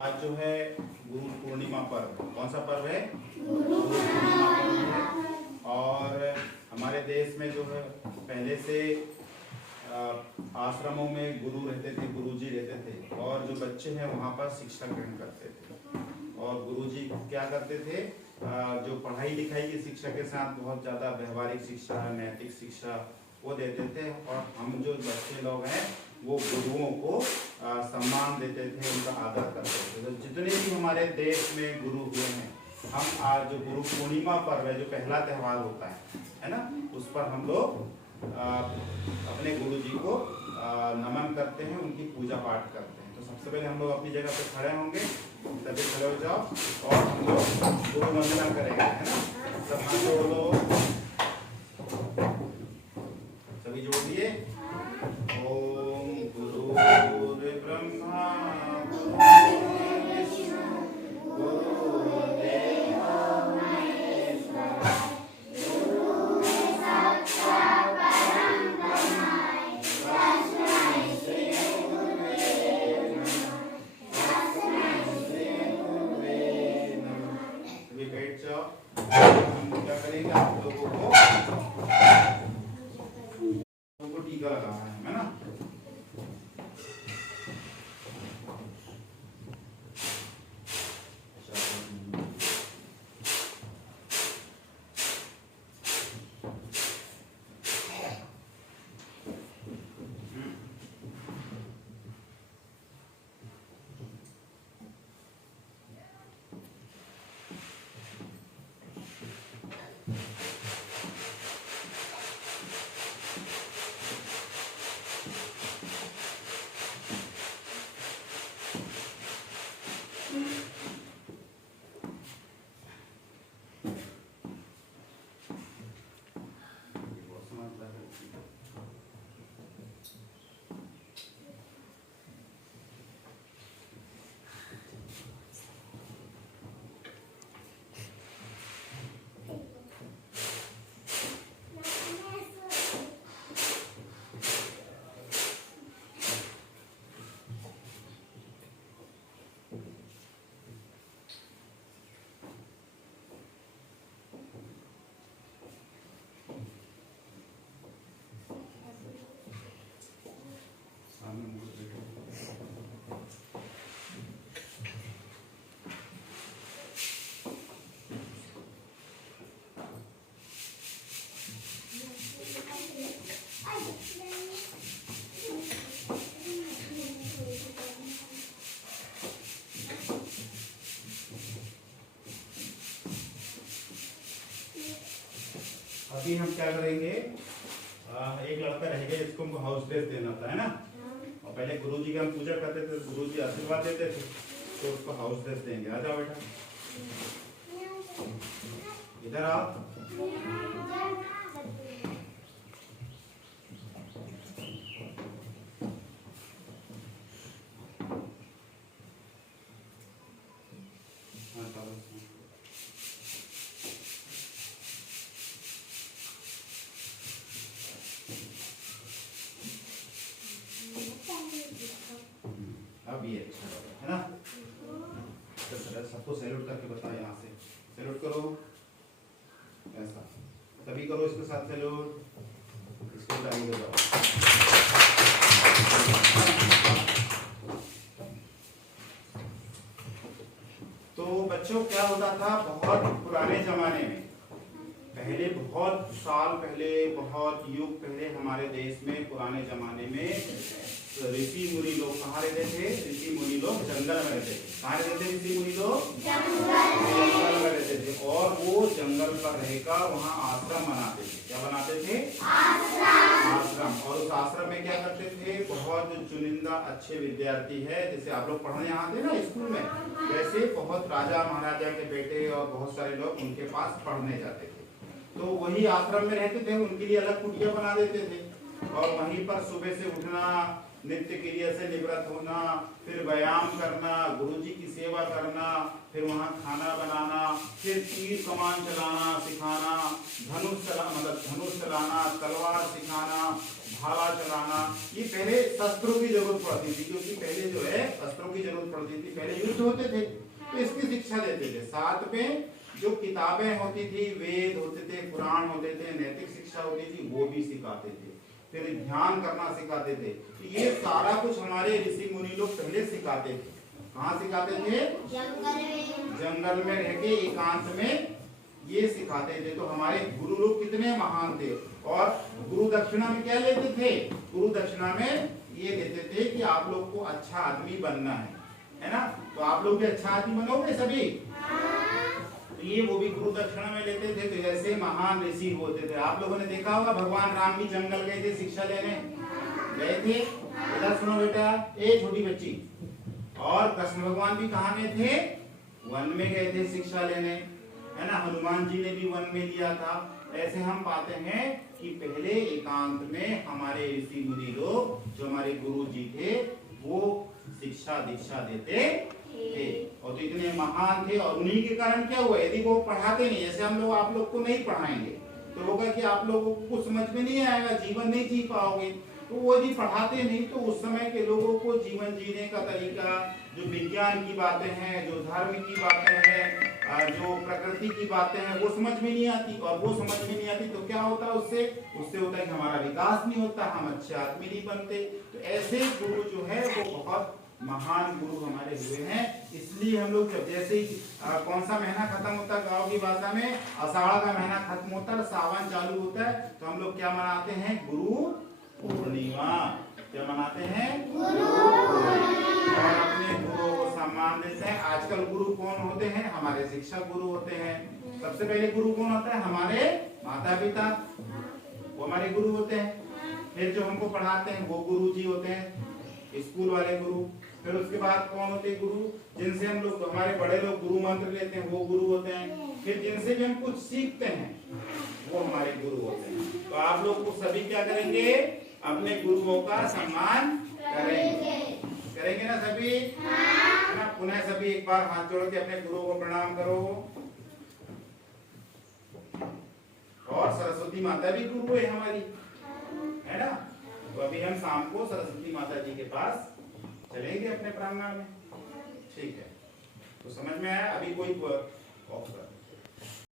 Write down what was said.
आज जो है गुरु पूर्णिमा पर्व, कौन सा पर्व है? गुरु पूर्णिमा पर्व है। और हमारे देश में जो है पहले से आश्रमों में गुरु रहते थे, गुरुजी रहते थे, और जो बच्चे हैं वहाँ पर शिक्षा ग्रहण करते थे। और गुरुजी क्या करते थे, जो पढ़ाई लिखाई की शिक्षा के साथ बहुत ज़्यादा व्यवहारिक शिक्षा, नैतिक शिक्षा वो देते थे। और हम जो बच्चे लोग हैं वो गुरुओं को सम्मान देते थे, उनका आदर करते थे। तो जितने भी हमारे देश में गुरु हुए हैं, हम आज जो गुरु पूर्णिमा पर्व है, जो पहला त्यौहार होता है ना, उस पर हम लोग अपने गुरु जी को नमन करते हैं, उनकी पूजा पाठ करते हैं। तो सबसे पहले हम लोग अपनी जगह पे खड़े होंगे, सभी खड़े हो जाओ और हम लोग गुरु वंदना करेंगे, है ना। सब हाथ जोड़ लो, सभी जोड़ दिए। ओम गुरुर्ब्रह्मा गुरुर्विष्णु गुरुर्देवो महेश्वरः गुरुः साक्षात् परं ब्रह्म तस्मै श्री गुरुवे नमः तस्मै श्री गुरुवे नमः। अभी बैठ जाओ। हम क्या करेंगे, आप लोगों को टीका लगाना है ना। अभी हम क्या करेंगे, एक लड़का रह गया, इसको हमको हाउस ड्रेस देना था, है ना। और पहले गुरुजी की हम पूजा करते थे, गुरुजी आशीर्वाद देते थे, तो उसको हाउस ड्रेस देंगे। आ जाओ बेटा, इधर आओ। अब ये अच्छा है ना। सबको सैल्यूट करके बताओ, यहाँ से सैल्यूट करो, ऐसा सभी करो, इसके साथ सैल्यूट, इसको टाइम दे दो। तो बच्चों क्या होता था, बहुत पुराने जमाने में, पहले बहुत साल पहले, बहुत युग पहले हमारे देश में, पुराने जमाने में ऋषि मुनि लोग कहाँ रहते थे? ऋषि मुनि लोग जंगल में रहते थे। कहाँ रहते थे ऋषि मुनि लोग? जंगल में रहते थे। और वो जंगल पर रहकर वहाँ आश्रम बनाते थे। क्या बनाते थे? आश्रम। और उस आश्रम में क्या करते थे, बहुत चुनिंदा अच्छे विद्यार्थी है, जैसे आप लोग पढ़ने यहाँ थे ना स्कूल में, वैसे बहुत राजा महाराजा के बेटे और बहुत सारे लोग उनके पास पढ़ने जाते थे। तो वही आश्रम में रहते थे, उनके लिए अलग कुटिया बना देते थे, और वहीं पर सुबह से उठना, नित्य क्रिया से निवृत्त होना, फिर व्यायाम करना, गुरुजी की सेवा करना, फिर वहाँ खाना बनाना, फिर तीर कमान चलाना सिखाना, धनुष चलाना, तलवार सिखाना, भाला चलाना, ये पहले शस्त्रों की जरूरत पड़ती थी, क्योंकि पहले जो है शस्त्रों की जरूरत पड़ती थी, पहले युद्ध होते थे तो इसकी शिक्षा देते थे। साथ में जो किताबें होती थी, वेद होते थे, पुराण होते थे, नैतिक शिक्षा होती थी, वो भी सिखाते थे। फिर ध्यान करना सिखाते थे। तो ये सारा कुछ हमारे ऋषि मुनि लोग पहले सिखाते थे। कहाँ सिखाते थे? जंगल में रह के एकांत में ये सिखाते थे। तो हमारे गुरु लोग कितने महान थे। और गुरु दक्षिणा में क्या लेते थे? गुरु दक्षिणा में ये देते थे कि आप लोग को अच्छा आदमी बनना है ना? तो आप लोग भी अच्छा आदमी बनोगे सभी। तो ये वो भी गुरु दक्षिणा में लेते थे। तो जैसे महान ऋषि होते थे, आप लोगों ने देखा होगा भगवान राम भी जंगल गए थे शिक्षा लेने, गए थे। इधर सुनो बेटा, ए छोटी बच्ची। और कृष्ण भगवान भी कहाँ गए थे? वन में गए थे शिक्षा लेने, है ना? हनुमान जी ने भी वन में लिया था। ऐसे हम पाते हैं कि पहले एकांत में हमारे ऋषि मुनि लोग, जो हमारे गुरु जी थे, वो शिक्षा दीक्षा देते थे। और तो इतने महान थे। और उन्हीं के कारण क्या हुआ? यदि वो पढ़ाते नहीं, जैसे हम लोग आप लोग को नहीं पढ़ाएंगे तो होगा कि आप लोगों को समझ में नहीं आएगा, जीवन नहीं जी पाओगे। तो वो यदि पढ़ाते नहीं तो उस समय के लोगों को जीवन जीने का तरीका, जो विज्ञान की बातें हैं, जो धर्म की बातें हैं, जो प्रकृति की बातें हैं, वो समझ में नहीं आती। और वो समझ में नहीं आती तो क्या होता है? उससे होता है कि हमारा विकास नहीं होता, हम अच्छे आदमी नहीं बनते। तो ऐसे गुरु जो है वो बहुत महान गुरु हमारे हुए हैं। इसलिए हम लोग जब जैसे ही कौन सा महीना खत्म होता है गाँव की भाषा में, आषाढ़ का महीना खत्म होता है, सावन चालू होता है, तो हम लोग क्या मनाते हैं? गुरु पूर्णिमा। क्या मनाते हैं? गुरु पूर्णिमा। और अपने गुरुओं को सम्मान देते हैं। आजकल गुरु कौन होते हैं? हमारे शिक्षक गुरु होते हैं। सबसे पहले गुरु कौन होता है? हमारे माता पिता, वो हमारे गुरु होते हैं। फिर जो हमको पढ़ाते हैं वो गुरु जी होते हैं, स्कूल वाले गुरु। फिर उसके बाद कौन होते हैं? गुरु जिनसे हम लोग, हमारे बड़े लोग गुरु मंत्र लेते हैं, वो गुरु होते हैं। फिर जिनसे भी हम कुछ सीखते हैं वो हमारे गुरु होते हैं। तो आप लोग को सभी क्या करेंगे? अपने गुरुओं का सम्मान करेंगे ना सभी? है ना? पुनः सभी एक बार हाथ जोड़ के अपने गुरुओं को प्रणाम करो। और सरस्वती माता भी गुरु है हमारी, है ना? तो अभी हम शाम को सरस्वती माता जी के पास चलेंगे अपने प्रांगण में। ठीक है, तो समझ में आया? अभी कोई